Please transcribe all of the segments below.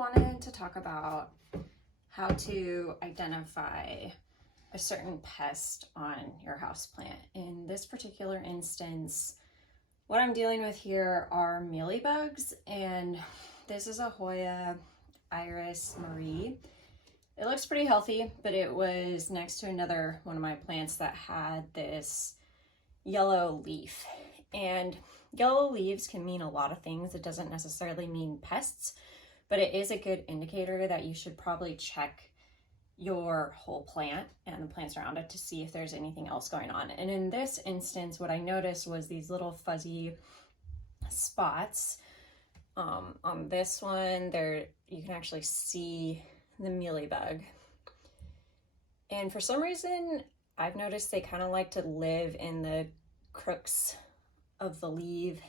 wanted to talk about how to identify a certain pest on your houseplant. In this particular instance, what I'm dealing with here are mealybugs, and this is a Hoya Iris Marie. It looks pretty healthy, but it was next to another one of my plants that had this yellow leaf. And yellow leaves can mean a lot of things. It doesn't necessarily mean pests, but it is a good indicator that you should probably check your whole plant and the plants around it to see if there's anything else going on. And in this instance, what I noticed was these little fuzzy spots. On this one, there you can actually see the mealybug. And for some reason, I've noticed they kind of like to live in the crooks of the leaf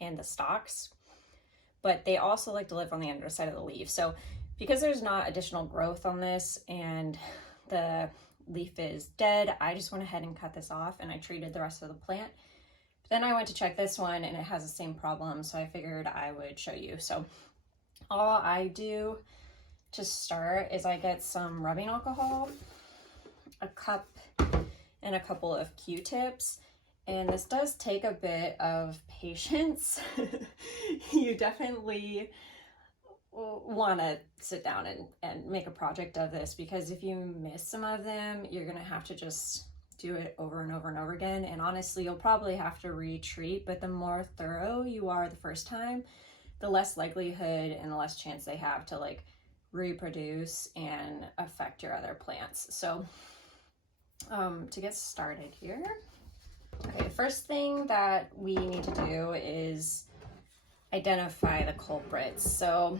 and the stalks, but they also like to live on the underside of the leaf. So because there's not additional growth on this and the leaf is dead, I just went ahead and cut this off and I treated the rest of the plant. But then I went to check this one and it has the same problem, so I figured I would show you. So all I do to start is I get some rubbing alcohol, a cup, and a couple of Q-tips. And this does take a bit of patience. You definitely want to sit down and make a project of this, because if you miss some of them, you're going to have to just do it over and over and over again. And honestly, you'll probably have to retreat, but the more thorough you are the first time, the less likelihood and the less chance they have to like reproduce and affect your other plants. So to get started here, okay, first thing that we need to do is identify the culprits. So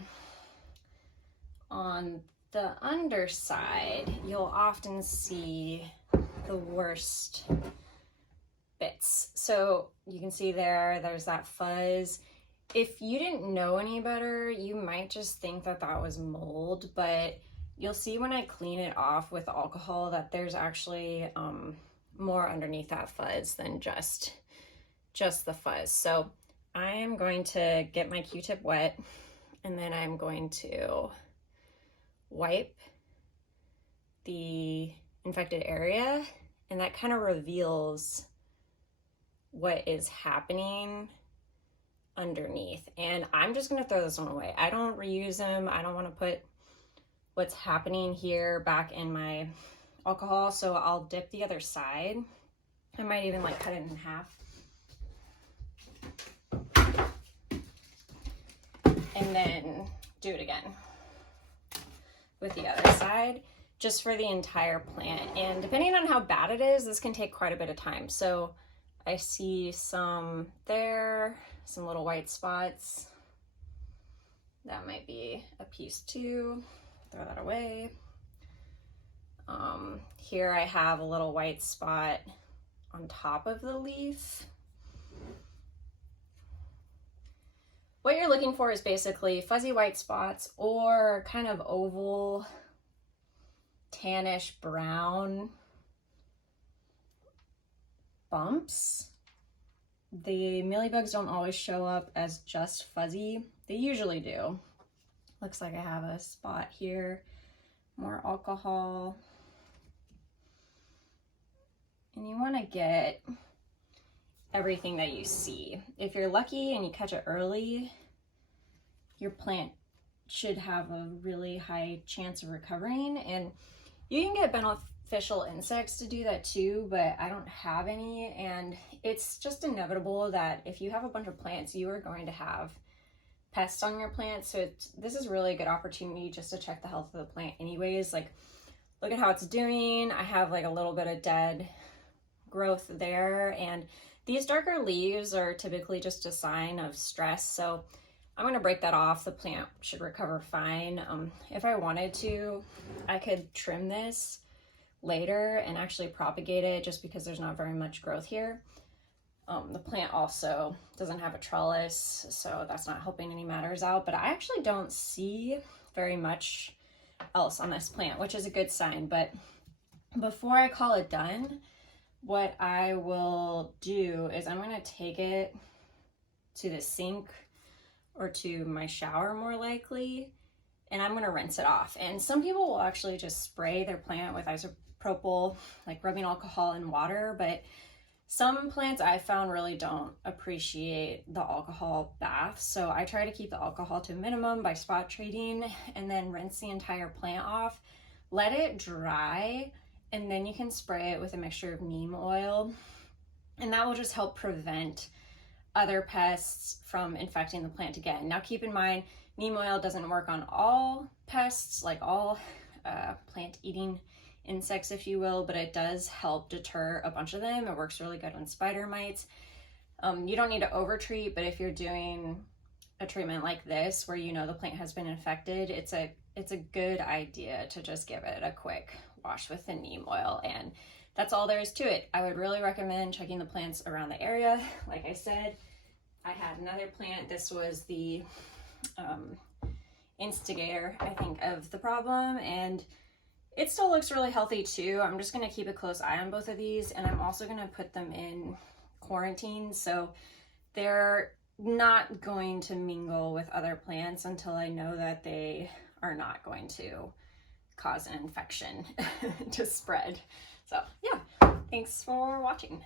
on the underside, you'll often see the worst bits. So you can see there's that fuzz. If you didn't know any better, you might just think that that was mold, but you'll see when I clean it off with alcohol that there's actually more underneath that fuzz than just the fuzz. So I am going to get my Q-tip wet, and then I'm going to wipe the infected area, and that kind of reveals what is happening underneath. And I'm just gonna throw this one away. I don't reuse them. I don't want to put what's happening here back in my alcohol, so I'll dip the other side. I might even like cut it in half. And then do it again with the other side, just for the entire plant. And depending on how bad it is, this can take quite a bit of time. So I see some there, some little white spots. That might be a piece too. Throw that away. Here I have a little white spot on top of the leaf. What you're looking for is basically fuzzy white spots or kind of oval, tannish brown bumps. The mealybugs don't always show up as just fuzzy. They usually do. Looks like I have a spot here, more alcohol. And you want to get everything that you see. If you're lucky and you catch it early, your plant should have a really high chance of recovering. And you can get beneficial insects to do that too, but I don't have any. And it's just inevitable that if you have a bunch of plants, you are going to have pests on your plant. So this is really a good opportunity just to check the health of the plant anyways. Like, look at how it's doing. I have like a little bit of dead growth there, and these darker leaves are typically just a sign of stress. So I'm going to break that off. The plant should recover fine. If I wanted to, I could trim this later and actually propagate it, just because there's not very much growth here. The plant also doesn't have a trellis, so that's not helping any matters out, but I actually don't see very much else on this plant, which is a good sign. But before I call it done, what I will do is I'm going to take it to the sink or to my shower more likely, and I'm gonna rinse it off. And some people will actually just spray their plant with isopropyl, like rubbing alcohol in water, but some plants I found really don't appreciate the alcohol bath. So I try to keep the alcohol to a minimum by spot treating, and then rinse the entire plant off, let it dry, and then you can spray it with a mixture of neem oil. And that will just help prevent other pests from infecting the plant again. Now keep in mind, neem oil doesn't work on all pests, like all plant eating insects, if you will, but it does help deter a bunch of them. It works really good on spider mites. You don't need to over-treat, but if you're doing a treatment like this where you know the plant has been infected, it's a good idea to just give it a quick wash with the neem oil, and that's all there is to it. I would really recommend checking the plants around the area. Like I said, I had another plant. This was the instigator, I think, of the problem, and it still looks really healthy too. I'm just gonna keep a close eye on both of these, and I'm also gonna put them in quarantine, so they're not going to mingle with other plants until I know that they are not going to cause an infection to spread. So yeah, thanks for watching.